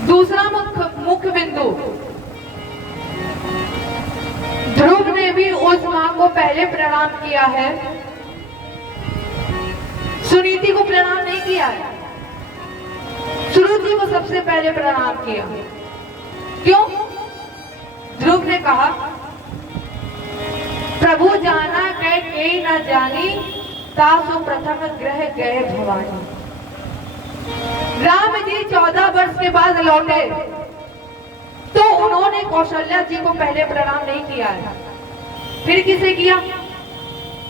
दूसरा मुख्य बिंदु, ध्रुव ने भी उस मां को पहले प्रणाम किया है, सुनीति को प्रणाम नहीं किया है, सुरुचि को सबसे पहले प्रणाम किया। क्यों? ध्रुव ने कहा, प्रभु जाना गए के न जानी, तासु प्रथम ग्रह गए भवानी। राम जी 14 वर्ष के बाद लौटे तो उन्होंने कौशल्या जी को पहले प्रणाम नहीं किया है, फिर किसे किया?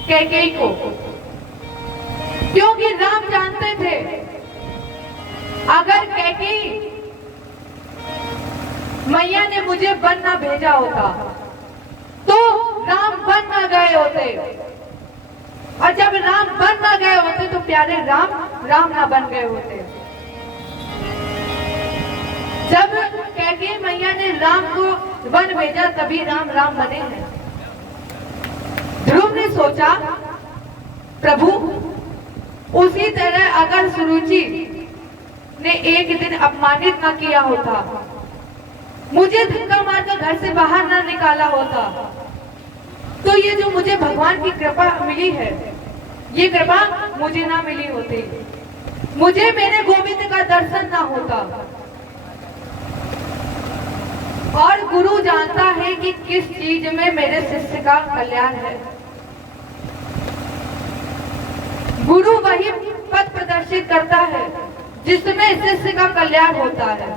कैकेयी को। क्योंकि राम जानते थे अगर कैकेयी मैया ने मुझे वन ना भेजा होता तो राम वन ना गए होते, और जब राम वन ना गए होते तो प्यारे राम ना बन गए होते। जब कैकेयी मैया ने राम को वन भेजा तभी राम बने हैं। ध्रुव ने सोचा, प्रभु उसी तरह अगर सुरुचि ने एक दिन अपमानित ना किया होता, मुझे धक्का मारकर घर से बाहर ना निकाला होता, तो ये जो मुझे भगवान की कृपा मिली है, ये कृपा मुझे ना मिली होती, मुझे मेरे गोविंद का दर्शन ना होता। और गुरु जानता है कि किस चीज में मेरे शिष्य का कल्याण है। गुरु वही पथ प्रदर्शित करता है जिसमें शिष्य का कल्याण होता है।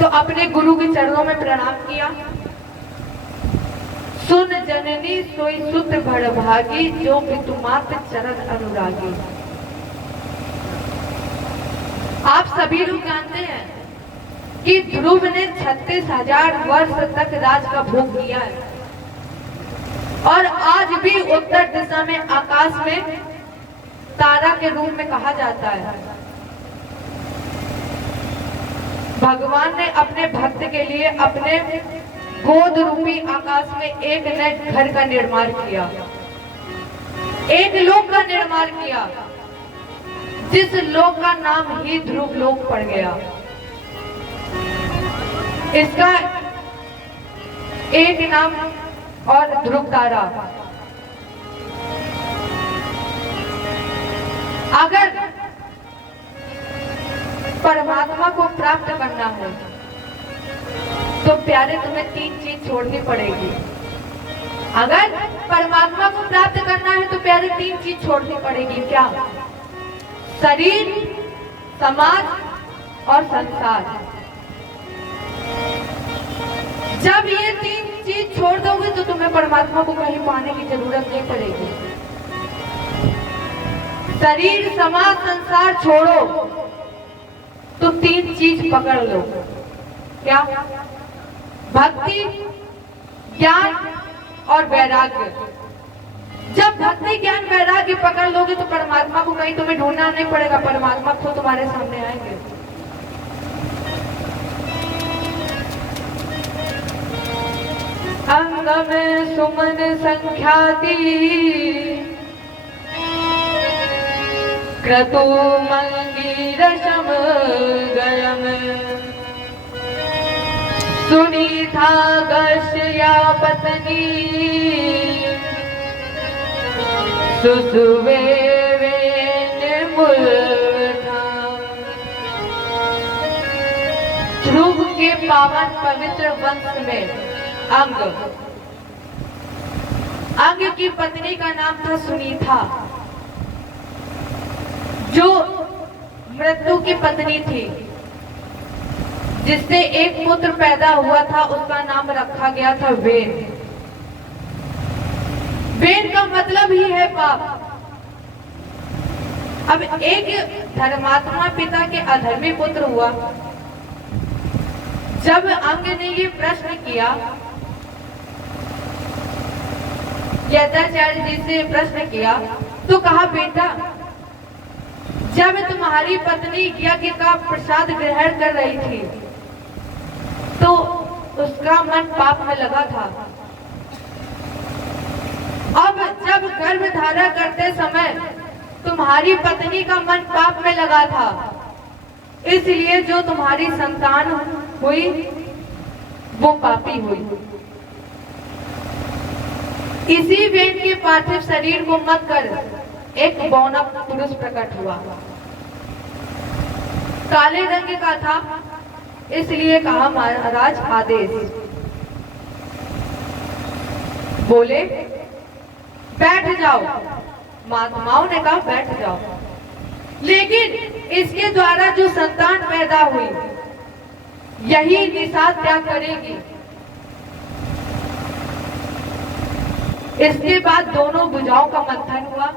तो अपने गुरु के चरणों में प्रणाम किया। सुन जननी सोई सुत भड़भागी, जो पितुमात चरण अनुरागी। आप सभी लोग जानते हैं कि ध्रुव ने 36,000 वर्ष तक राज का भोग किया है, और आज भी उत्तर दिशा में आकाश में तारा के रूप में कहा जाता है। भगवान ने अपने भक्त के लिए अपने गोद रूपी आकाश में एक नए घर का निर्माण किया, एक लोक का निर्माण किया, जिस लोक का नाम ही ध्रुव लोक पड़ गया। इसका एक नाम और ध्रुव तारा। अगर परमात्मा को प्राप्त करना है तो प्यारे तुम्हें 3 चीज छोड़नी पड़ेगी। अगर परमात्मा को प्राप्त करना है तो प्यारे 3 चीज छोड़नी पड़ेगी। क्या? शरीर, समाज और संसार। जब ये 3 चीज छोड़ दोगे तो तुम्हें परमात्मा को कहीं पाने की जरूरत नहीं पड़ेगी। शरीर, समाज, संसार छोड़ो तो 3 चीज पकड़ लो। क्या? भक्ति, ज्ञान और वैराग्य। जब भक्ति, ज्ञान, वैराग्य पकड़ लोगे तो परमात्मा को कहीं तुम्हें ढूंढना नहीं पड़ेगा, परमात्मा खुद तुम्हारे सामने आएंगे। अंग में सुमन संख्याति, क्रतु मंगीरशम गयम, सुनीता गश्या पत्नी, सुसुवे ध्रुव के पावन पवित्र वंश में अंग अंग की पत्नी का नाम था सुनीता, जो मृत्यु की पत्नी थी, जिससे एक पुत्र पैदा हुआ था। उसका नाम रखा गया था वेन। वेन का मतलब ही है पाप। अब एक धर्मात्मा पिता के अधर्मी पुत्र हुआ। जब अंग ने ये प्रश्न किया, यज्ञाचार्य जी से प्रश्न किया, तो कहा, बेटा, जब तुम्हारी पत्नी यज्ञ का प्रसाद ग्रहण कर रही थी तो उसका मन पाप में लगा था। अब जब गर्भ धारण करते समय तुम्हारी पत्नी का मन पाप में लगा था, इसलिए जो तुम्हारी संतान हुई वो पापी हुई। इसी वेन के पार्थिव शरीर को मत कर एक बौना पुरुष प्रकट हुआ। काले रंग का था, इसलिए कहा, महाराज आदेश। बोले, बैठ जाओ। महात्माओं ने कहा, बैठ जाओ। लेकिन इसके द्वारा जो संतान पैदा हुई यही निषाद त्याग करेगी। इसके बाद दोनों भुजाओं का मंथन हुआ,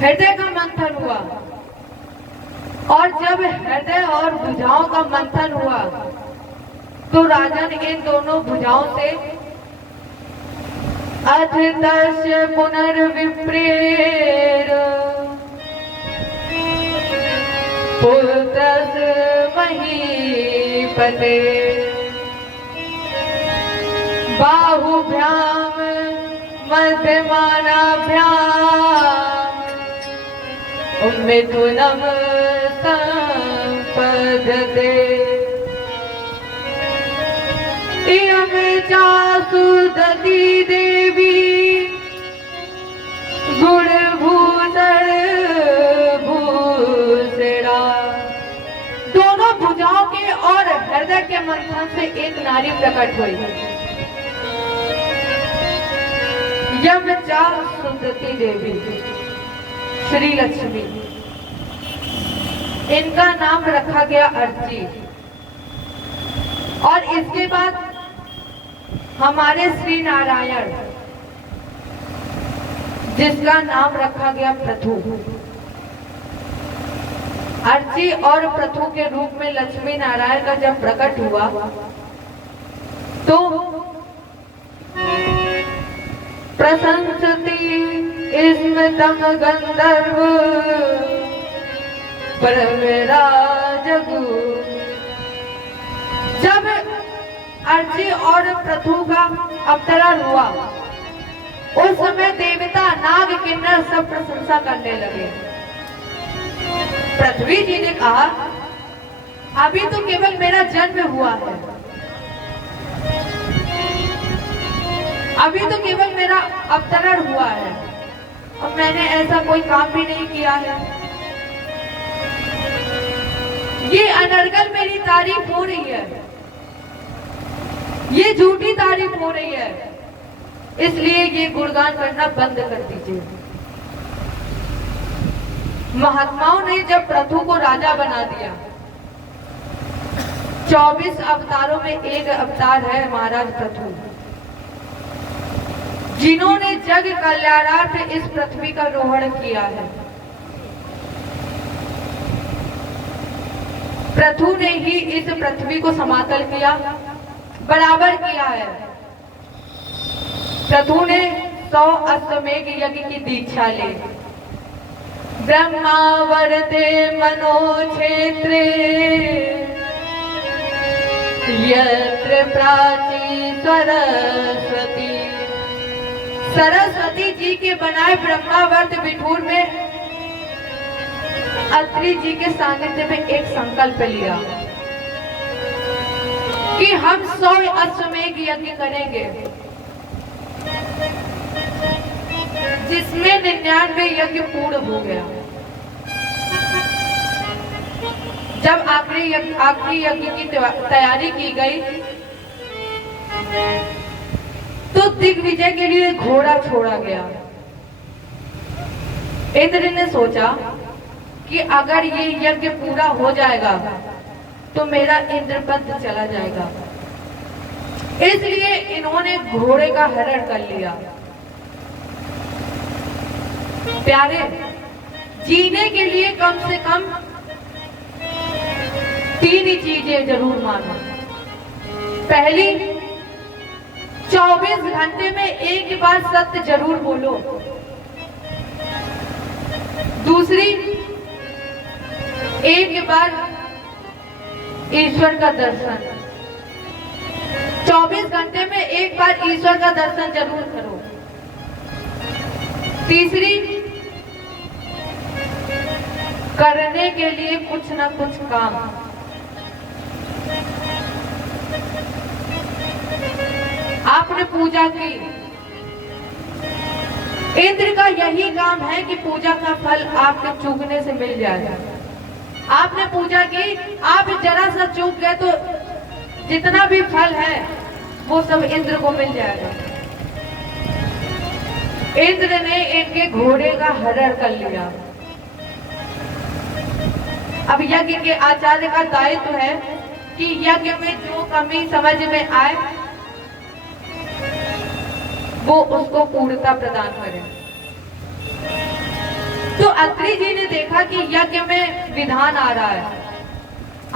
हृदय का मंथन हुआ, और जब हृदय और भुजाओं का मंथन हुआ तो राजन इन दोनों भुजाओं से अथ तस्य पुनर्विप्रेर पुत्रस्य महीपते बाहुभ्याम मध्यमानाभ्याम मिथुनम संपद्यते। इयं चासुदती देवी गुणभूषण भूषणा। दोनों भुजाओं के और हृदय के मंथन से एक नारी प्रकट हुई। यम चासुदती देवी, श्री लक्ष्मी। इनका नाम रखा गया अर्ची। और इसके बाद हमारे श्री नारायण, जिसका नाम रखा गया पृथु। अर्ची और पृथु के रूप में लक्ष्मी नारायण का जब प्रकट हुआ तो प्रशंसति स्मृतम गंधर्व परमराजगु। जब अर्ची और पृथु का अवतरण हुआ उस समय देवता, नाग, किन्नर सब प्रशंसा करने लगे। पृथ्वी जी ने कहा, अभी तो केवल मेरा जन्म हुआ है, अभी तो केवल मेरा अवतरण हुआ है और मैंने ऐसा कोई काम भी नहीं किया है। ये अनर्गल मेरी तारीफ हो रही है, ये झूठी तारीफ हो रही है, इसलिए ये गुणगान करना बंद कर दीजिए। महात्माओं ने जब पृथु को राजा बना दिया, 24 अवतारों में एक अवतार है महाराज पृथु, जिन्होंने जग कल्याणार्थ इस पृथ्वी का रोहण किया है। पृथु ने ही इस पृथ्वी को समातल किया, बराबर किया है। पृथु ने 100 अश्वमेघ यज्ञ की दीक्षा ली। ब्रह्मा वरते मनो क्षेत्रे यत्र प्राची सरस्वती। सरस्वती जी के बनाए ब्रह्मावर्त बिठूर में अत्रि जी के सानिध्य में एक संकल्प लिया कि हम 100 अश्वमेघ यज्ञ करेंगे, जिसमें 99 यज्ञ पूर्ण हो गया। जब आखिरी यज्ञ की तैयारी की गई तो दिग्विजय के लिए घोड़ा छोड़ा गया। इंद्र ने सोचा कि अगर ये यज्ञ पूरा हो जाएगा तो मेरा इंद्रपद चला जाएगा, इसलिए इन्होंने घोड़े का हरण कर लिया। प्यारे, जीने के लिए कम से कम 3 ही चीजें जरूर मानो। पहली, 24 घंटे में एक बार सत्य जरूर बोलो। दूसरी, एक बार ईश्वर का दर्शन। 24 घंटे में एक बार ईश्वर का दर्शन जरूर करो। तीसरी, करने के लिए कुछ ना कुछ काम। आपने पूजा की, इंद्र का यही काम है कि पूजा का फल आपके चूकने से मिल जाएगा। आपने पूजा की, आप जरा सा चूक गए तो जितना भी फल है वो सब इंद्र को मिल जाएगा। इंद्र ने इनके घोड़े का हरण कर लिया। अब यज्ञ के आचार्य का दायित्व है कि यज्ञ में जो कमी समझ में आए वो उसको पूर्णता प्रदान करें। तो अत्रि जी ने देखा कि यज्ञ में विधान आ रहा है,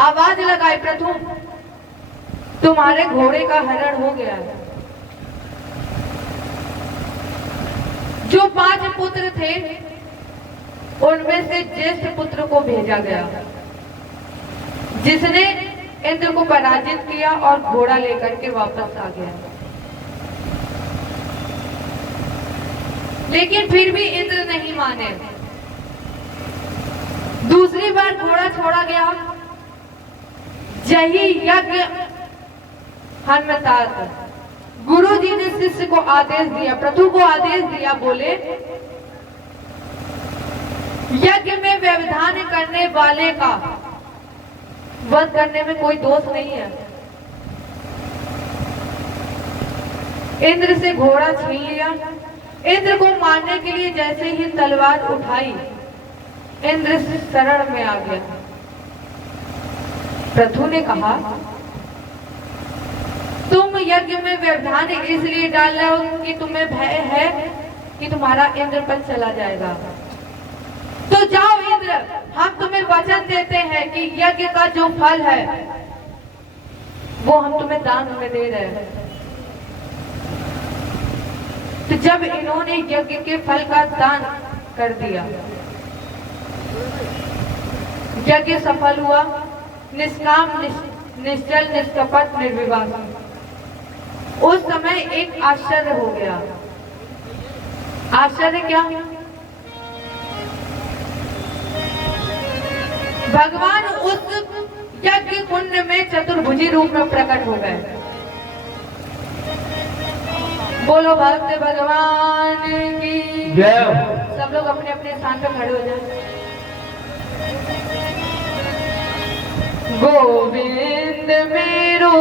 आवाज लगाई, प्रथु तुम्हारे घोड़े का हरण हो गया है। जो 5 पुत्र थे उनमें से ज्येष्ठ पुत्र को भेजा गया, जिसने इंद्र को पराजित किया और घोड़ा लेकर के वापस आ गया। लेकिन फिर भी इंद्र नहीं माने। दूसरी बार घोड़ा छोड़ा गया। यही यज्ञ हनुमंतात, गुरु जी ने शिष्य को आदेश दिया, प्रथु को आदेश दिया, बोले यज्ञ में व्यवधान करने वाले का वध करने में कोई दोष नहीं है। इंद्र से घोड़ा छीन लिया। इंद्र को मारने के लिए जैसे ही तलवार उठाई, इंद्र शरण में आ गया। प्रथु ने कहा, तुम यज्ञ में व्यवधान इसलिए डाल रहे हो कि तुम्हें भय है कि तुम्हारा इंद्रपद चला जाएगा। तो जाओ इंद्र, हम तुम्हें वचन देते हैं कि यज्ञ का जो फल है वो हम तुम्हें दान में दे रहे हैं। तो जब इन्होंने यज्ञ के फल का दान कर दिया, यज्ञ सफल हुआ। निष्काम, निश्चल, निष्कपट, निर्विवाद। उस समय एक आश्चर्य हो गया। आश्चर्य क्या? भगवान उस यज्ञ कुंड में चतुर्भुजी रूप में प्रकट हो गए। बोलो भक्त भगवान की जय। सब लोग अपने अपने स्थान पर खड़े हो जाए। गोविंद मेरो